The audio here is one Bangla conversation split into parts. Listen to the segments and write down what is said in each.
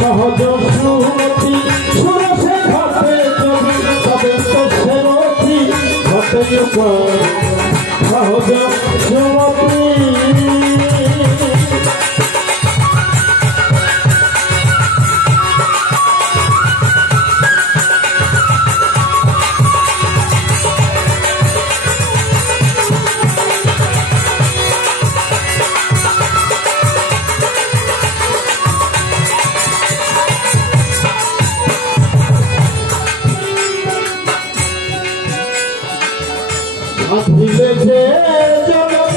সহজ সুমতি সুরসে ঘটে যদি তবে তো সেরতি ঘটে সহজ সুমতি দিলে যে সহজ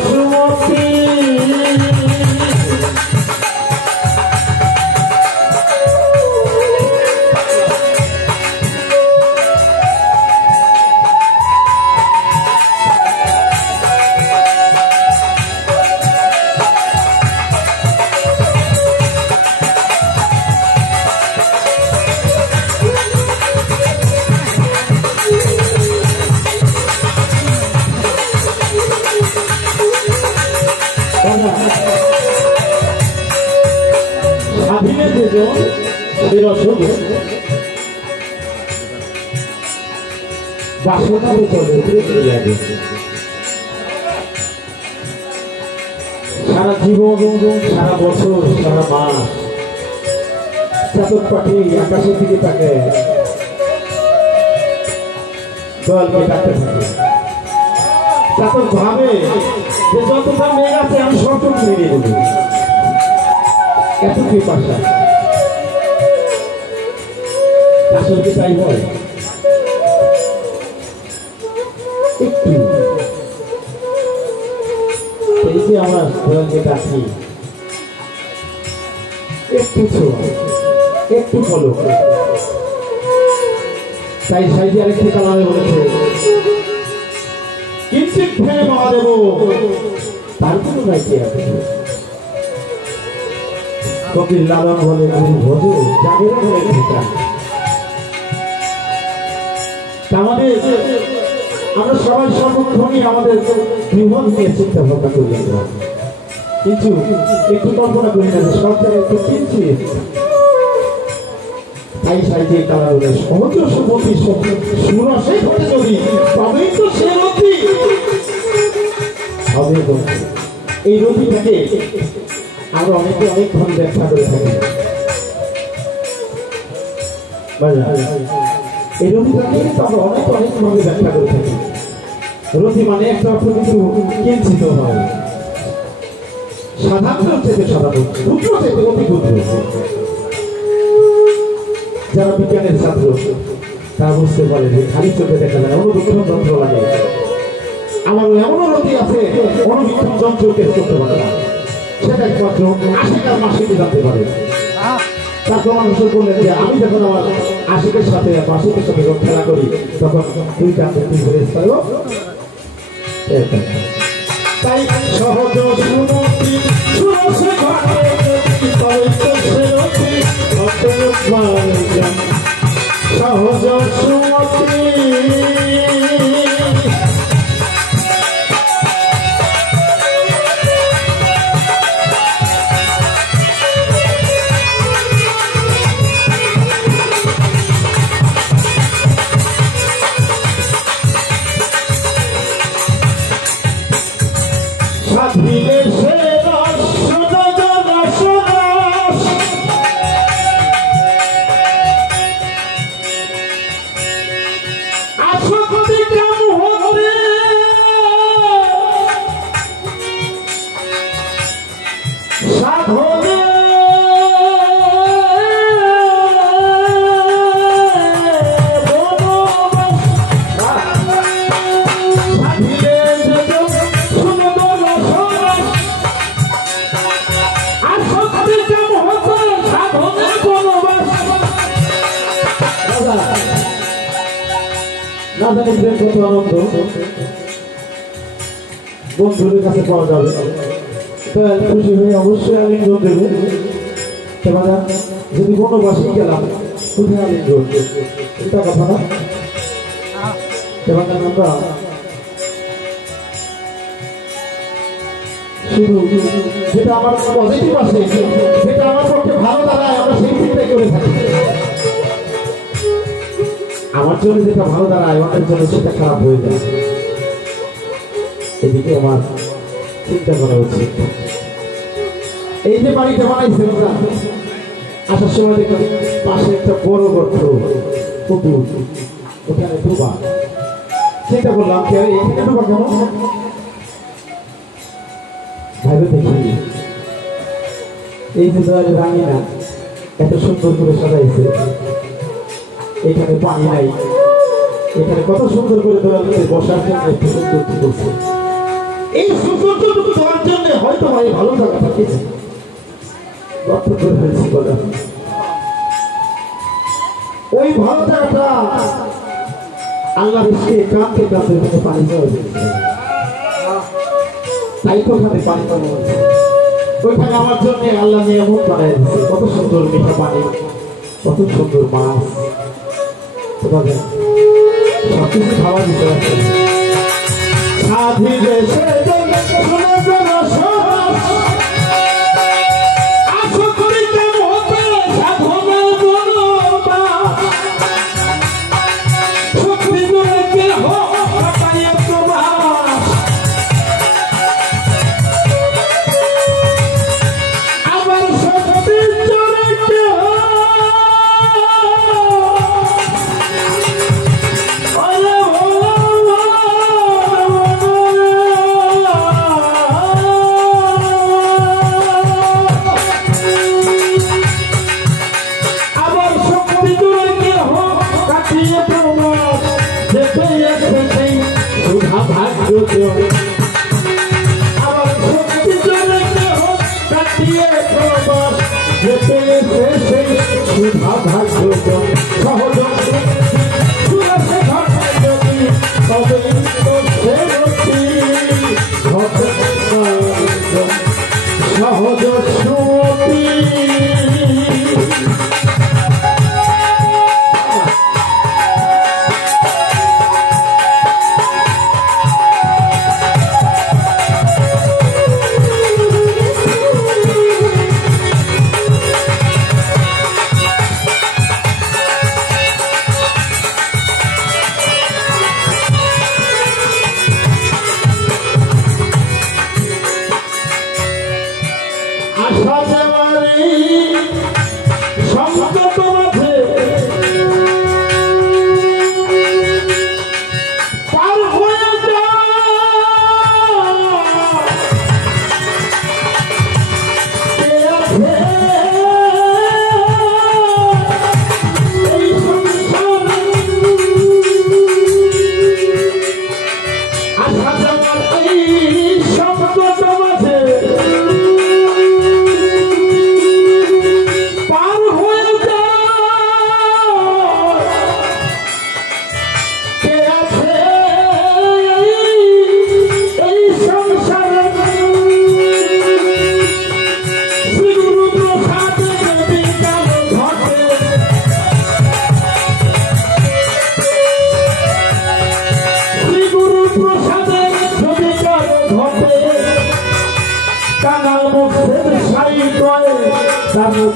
সুমতি বাসনাতে চলে সারা জীবন সারা বছর সারা মাস চাতক পাখি আকাশের দিকে তাকে দলকে ডাকতে থাকে। চাতক ভাবে যে যতটা মেঘ আছে আমি সবটুকু মেরে দেব, এত কৃপাশা আসলে তাই হয়। একটু এই যে আমরা দলকে ডাকি একটু ছোঁয়া একটু ফলো তাই সাইডে আরেকটি কালারে বলেছে কিঞ্চিত ভেঙে পাওয়া দেব তার কোনো গাইতে আছে কবির লালন বলে ভোজে জাগের বলে ঠিকা। আমাদের আমরা সবাই সর্বক্ষণই আমাদের জীবন নিয়ে চিন্তা ভাবনা করি, কিন্তু একটু কল্পনা করি না যে সব জায়গায় একটু কিঞ্চিত তাই সাইডে কালার হলে সহজ সুমতি সুরসে ঘটে যদি তবেই তো সে রতি হবে। এই রতিটাকে আমরা অনেকে অনেকক্ষণ ব্যাখ্যা করে থাকি। এই রতিটাকে কিন্তু আমরা অনেকভাবে ব্যাখ্যা করে থাকি। রতি মানে একটা অর্থ কিন্তু কিঞ্চিত হয়, সাধারণ চেতে সাধারণ, ক্ষুদ্র চেতে অতি ক্ষুদ্র। যারা বিজ্ঞানের ছাত্র তারা বুঝতে পারে যে খালি চোখে দেখা যায় অনুবীক্ষণ যন্ত্র লাগে। আমার এমনও রতি আছে অনুবীক্ষণ যন্ত্র টেস্ট করতে পারে না, সেটা একমাত্র আশিকার মাসিকে জানতে পারে। তার প্রমাণ হিসেবে বললেন যে আমি যখন আমার আশিকের সাথে মাসিকের সাথে যখন খেলা করি তখন দুই কাছে দুই করে তাই সহজ সুমতি সুরসে ঘরে তবে তো সেরতি সহজ সুমতি সাধিলে সে রস রস রস আসক্তি কাম হতে সাধনে না জানি প্রেম কত আনন্দ বন্ধুদের কাছে পাওয়া যাবে। খুশি হয়ে অবশ্যই আলিঙ্গন দেবে। যদি বনবাসী গেলাম কোথায় আলিঙ্গন এটা কথা না। আমরা শুধু যেটা আমার পজিটিভ আছে, যেটা আমার পক্ষে ভালো দাঁড়ায়, আমরা সেই চিন্তাই করে থাকি। আমার জন্য যেটা ভালো দাঁড়ায় অন্যের জন্য সেটা খারাপ হয়ে যায়। এদিকে আমার চিন্তা করা উচিত। এই যে বাড়িটা বানাইছে ওরা, আসার সময় দেখলাম পাশে একটা বড় গর্ত, পুকুর, ওখানে ডুবা। চিন্তা করলাম কি আরে এখানে ডুবা কেন? ভাবে দেখি এই যে রাঙিনা এত সুন্দর করে সাজাইছে, এখানে পানি নাই, এখানে কত সুন্দর করে বসার জন্য এই সৌন্দর্যটুকু দেওয়ার জন্য হয়তো ভাই ভালো জায়গা থাকে। ওই ভালো জায়গাটা আল্লাহ কাঁদতে কাঁদতে পানি দেওয়া তাই তো ওখানে পানি পাওয়া হয়েছে। ওইখানে আমার জন্য আল্লাহ নিয়ামত বানায় দিচ্ছে, কত সুন্দর মিঠা পানি, কত সুন্দর মাছ, সবকিছু খাওয়া দিতে পারছে।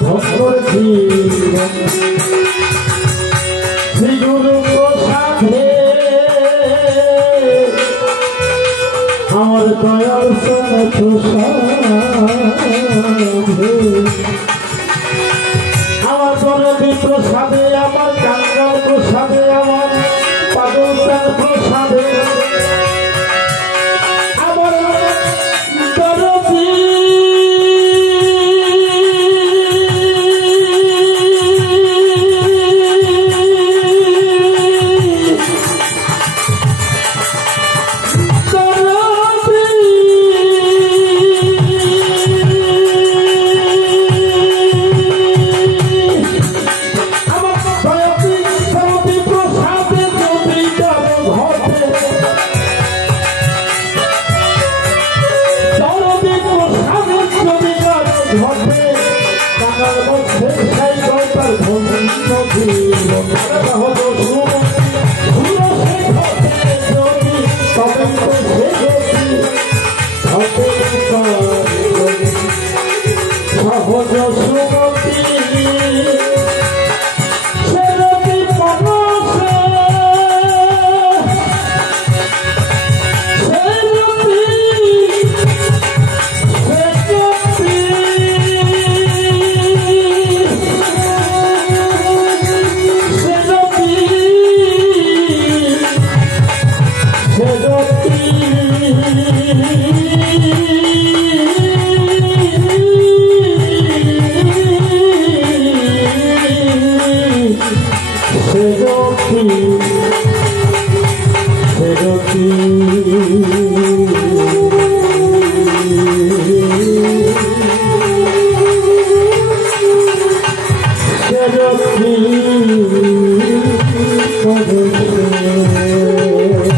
ভক্তর জীবন শ্রী গুরু প্রসাদে আমার দয়াল আমার দরদি প্রসাদে আমার কাঙ্গাল প্রসাদে আমার পাগলদার প্রসাদে আমার দরদি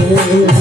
Thank you.